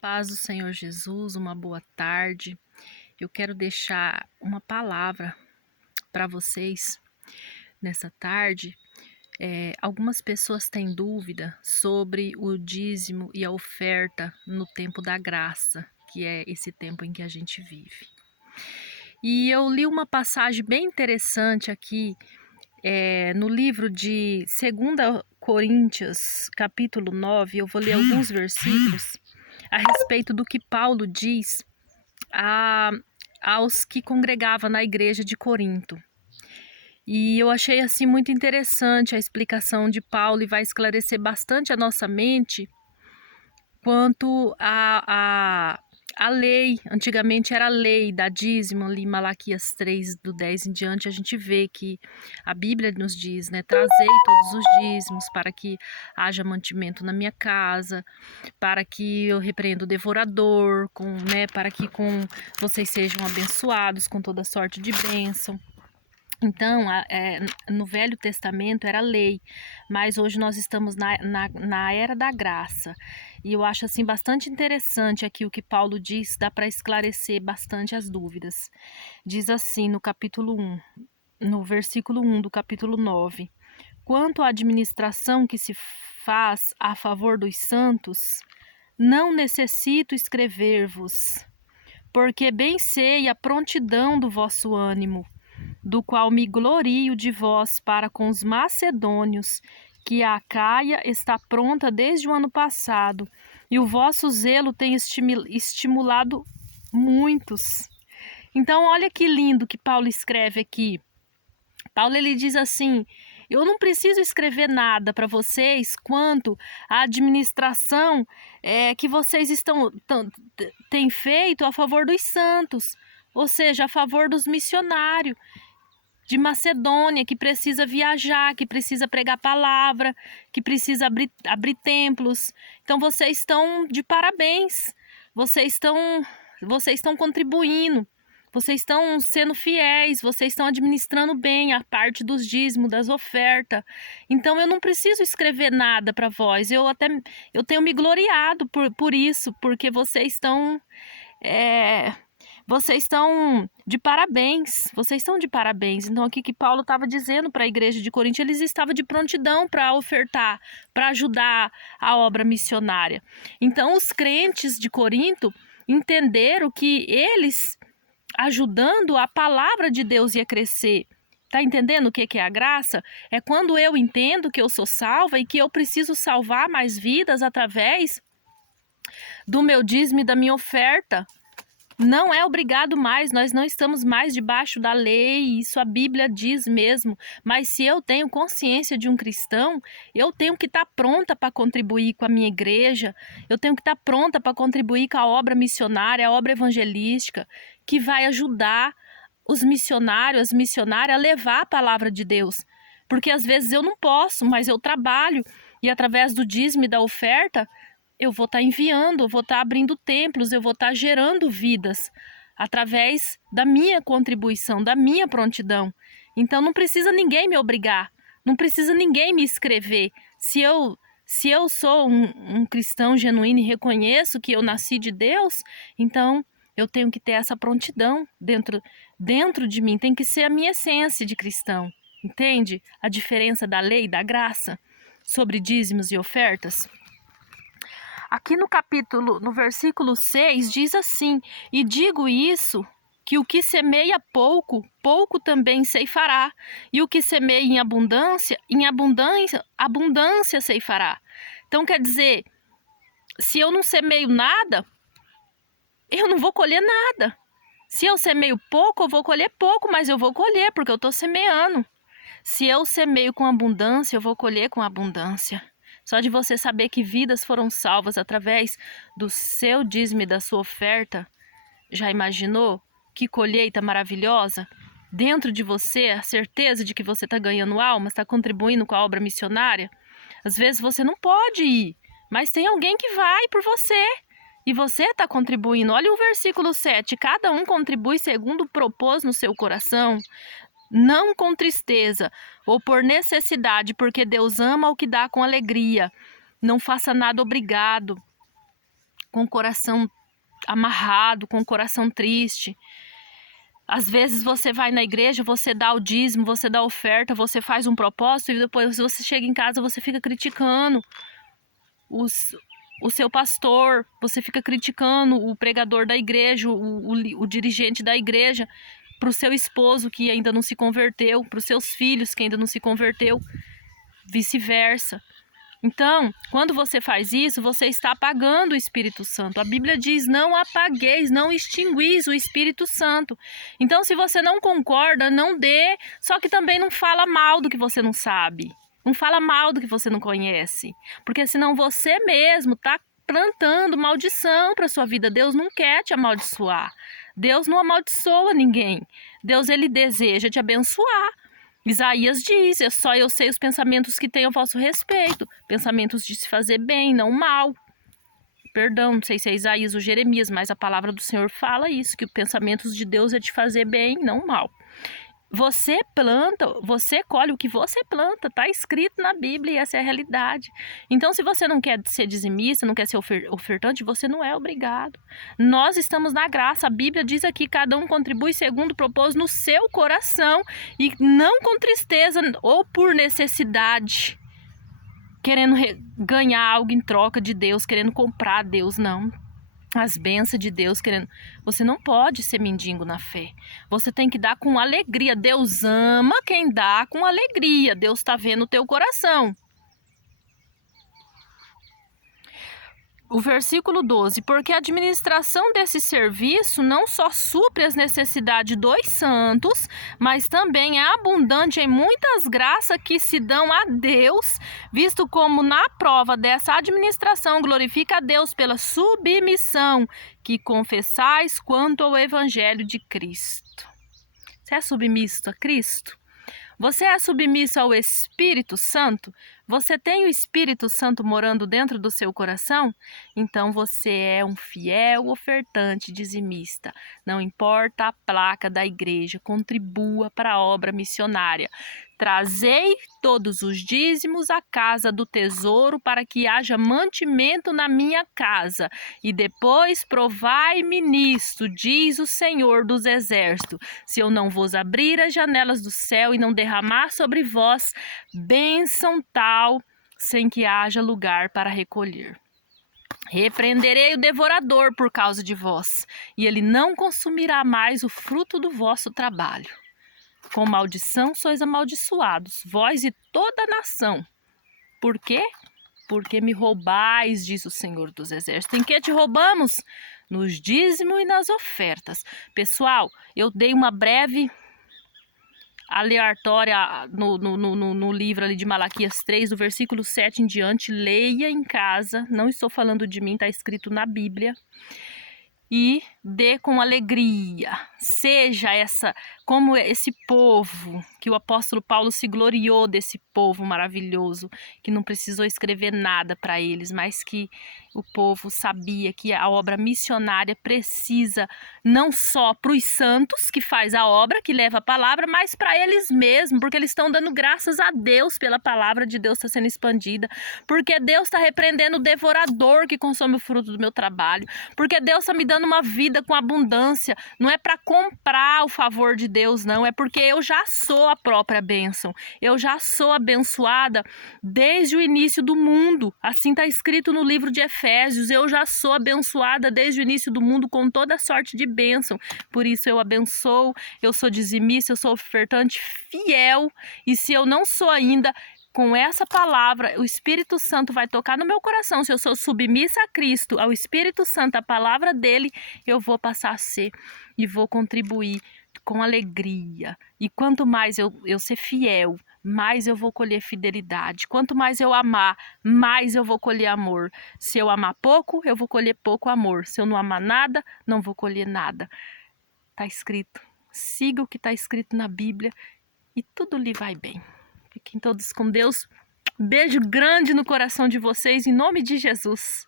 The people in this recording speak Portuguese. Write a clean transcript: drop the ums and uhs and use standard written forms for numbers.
Paz do Senhor Jesus, uma boa tarde. Eu quero deixar uma palavra para vocês nessa tarde. Algumas pessoas têm dúvida sobre o dízimo e a oferta no tempo da graça, que é esse tempo em que a gente vive. E eu li uma passagem bem interessante aqui no livro de 2 Coríntios, capítulo 9. Eu vou ler alguns versículos a respeito do que Paulo diz aos que congregavam na igreja de Corinto. E eu achei assim muito interessante a explicação de Paulo e vai esclarecer bastante a nossa mente quanto a lei. Antigamente era a lei da dízimo, ali em Malaquias 3, do 10 em diante, a gente vê que a Bíblia nos diz, né, trazei todos os dízimos para que haja mantimento na minha casa, para que eu repreenda o devorador, para que vocês sejam abençoados com toda sorte de bênção. Então, no Velho Testamento era lei, mas hoje nós estamos na era da graça. E eu acho assim bastante interessante aqui o que Paulo diz, dá para esclarecer bastante as dúvidas. Diz assim no capítulo 1, no versículo 1 do capítulo 9: quanto à administração que se faz a favor dos santos, não necessito escrever-vos, porque bem sei a prontidão do vosso ânimo, do qual me glorio de vós para com os macedônios, que a Acaia está pronta desde o ano passado, e o vosso zelo tem estimulado muitos. Então, olha que lindo que Paulo escreve aqui. Paulo ele diz assim: eu não preciso escrever nada para vocês quanto à administração que vocês têm feito a favor dos santos, ou seja, a favor dos missionários de Macedônia, que precisa viajar, que precisa pregar palavra, que precisa abrir templos. Então vocês estão de parabéns, vocês estão contribuindo, vocês estão sendo fiéis, vocês estão administrando bem a parte dos dízimos, das ofertas. Então eu não preciso escrever nada para vós, eu tenho me gloriado por isso, porque vocês estão de parabéns, vocês estão de parabéns. Então aqui que Paulo estava dizendo para a igreja de Corinto, eles estavam de prontidão para ofertar, para ajudar a obra missionária. Então os crentes de Corinto entenderam que eles, ajudando, a palavra de Deus ia crescer. Tá entendendo o que é a graça? É quando eu entendo que eu sou salva e que eu preciso salvar mais vidas através do meu dízimo e da minha oferta. Não é obrigado mais, nós não estamos mais debaixo da lei, isso a Bíblia diz mesmo. Mas se eu tenho consciência de um cristão, eu tenho que estar pronta para contribuir com a minha igreja, eu tenho que estar pronta para contribuir com a obra missionária, a obra evangelística, que vai ajudar os missionários, as missionárias a levar a palavra de Deus. Porque às vezes eu não posso, mas eu trabalho e através do dízimo e da oferta, eu vou estar enviando, eu vou estar abrindo templos, eu vou estar gerando vidas através da minha contribuição, da minha prontidão. Então não precisa ninguém me obrigar, não precisa ninguém me escrever. Se eu sou um cristão genuíno e reconheço que eu nasci de Deus, então eu tenho que ter essa prontidão dentro de mim, tem que ser a minha essência de cristão. Entende a diferença da lei e da graça sobre dízimos e ofertas? Aqui no versículo 6, diz assim: e digo isso, que o que semeia pouco, pouco também ceifará, e o que semeia em abundância ceifará. Então quer dizer, se eu não semeio nada, eu não vou colher nada. Se eu semeio pouco, eu vou colher pouco, mas eu vou colher, porque eu estou semeando. Se eu semeio com abundância, eu vou colher com abundância. Só de você saber que vidas foram salvas através do seu dízimo e da sua oferta, já imaginou? Que colheita maravilhosa! Dentro de você, a certeza de que você está ganhando almas, está contribuindo com a obra missionária. Às vezes você não pode ir, mas tem alguém que vai por você. E você está contribuindo. Olha o versículo 7. Cada um contribui segundo propôs no seu coração, não com tristeza ou por necessidade, porque Deus ama o que dá com alegria. Não faça nada obrigado, com o coração amarrado, com o coração triste. Às vezes você vai na igreja, você dá o dízimo, você dá a oferta, você faz um propósito e depois você chega em casa, você fica criticando o seu pastor, você fica criticando o pregador da igreja, o dirigente da igreja, para o seu esposo que ainda não se converteu, para os seus filhos que ainda não se converteu, vice-versa. Então, quando você faz isso, você está apagando o Espírito Santo. A Bíblia diz, não apagueis, não extinguis o Espírito Santo. Então, se você não concorda, não dê, só que também não fala mal do que você não sabe. Não fala mal do que você não conhece. Porque senão você mesmo está plantando maldição para a sua vida. Deus não quer te amaldiçoar. Deus não amaldiçoa ninguém. Deus, ele deseja te abençoar. Isaías diz, só eu sei os pensamentos que tenho a vosso respeito, pensamentos de se fazer bem, não mal. Perdão, não sei se é Isaías ou Jeremias, mas a palavra do Senhor fala isso, que os pensamentos de Deus é de fazer bem, não mal. Você planta, você colhe o que você planta, está escrito na Bíblia e essa é a realidade. Então, se você não quer ser dizimista, não quer ser ofertante, você não é obrigado. Nós estamos na graça, a Bíblia diz aqui, cada um contribui segundo o propósito no seu coração e não com tristeza ou por necessidade, querendo ganhar algo em troca de Deus, querendo comprar Deus, não. As bênçãos de Deus querendo. Você não pode ser mendigo na fé. Você tem que dar com alegria. Deus ama quem dá com alegria. Deus está vendo o teu coração. O versículo 12, porque a administração desse serviço não só supre as necessidades dos santos, mas também é abundante em muitas graças que se dão a Deus, visto como na prova dessa administração glorifica a Deus pela submissão que confessais quanto ao Evangelho de Cristo. Você é submisso a Cristo? Você é submisso ao Espírito Santo? Você tem o Espírito Santo morando dentro do seu coração? Então você é um fiel ofertante dizimista. Não importa a placa da igreja, contribua para a obra missionária. Trazei todos os dízimos à casa do tesouro para que haja mantimento na minha casa. E depois provai-me nisto, diz o Senhor dos Exércitos, se eu não vos abrir as janelas do céu e não derramar sobre vós bênção tal, sem que haja lugar para recolher. Repreenderei o devorador por causa de vós, e ele não consumirá mais o fruto do vosso trabalho. Com maldição sois amaldiçoados, vós e toda a nação. Por quê? Porque me roubais, diz o Senhor dos Exércitos. Em que te roubamos? Nos dízimos e nas ofertas. Pessoal, eu dei uma breve aleatória no livro ali de Malaquias 3, do versículo 7 em diante. Leia em casa, não estou falando de mim, está escrito na Bíblia. E dê com alegria, seja como esse povo, que o apóstolo Paulo se gloriou desse povo maravilhoso, que não precisou escrever nada para eles, mas que o povo sabia que a obra missionária precisa não só para os santos, que faz a obra, que leva a palavra, mas para eles mesmos, porque eles estão dando graças a Deus pela palavra de Deus está sendo expandida, porque Deus está repreendendo o devorador que consome o fruto do meu trabalho, porque Deus está me dando uma vida com abundância. Não é para comprar o favor de Deus, não, é porque eu já sou a própria bênção, eu já sou abençoada desde o início do mundo, assim está escrito no livro de Efésios, eu já sou abençoada desde o início do mundo com toda sorte de bênção, por isso eu abençoo, eu sou dizimista, eu sou ofertante fiel, e se eu não sou ainda, com essa palavra, o Espírito Santo vai tocar no meu coração. Se eu sou submissa a Cristo, ao Espírito Santo, a palavra dele, eu vou passar a ser e vou contribuir com alegria. E quanto mais eu ser fiel, mais eu vou colher fidelidade. Quanto mais eu amar, mais eu vou colher amor. Se eu amar pouco, eu vou colher pouco amor. Se eu não amar nada, não vou colher nada. Está escrito. Siga o que está escrito na Bíblia e tudo lhe vai bem. Fiquem todos com Deus. Beijo grande no coração de vocês, em nome de Jesus.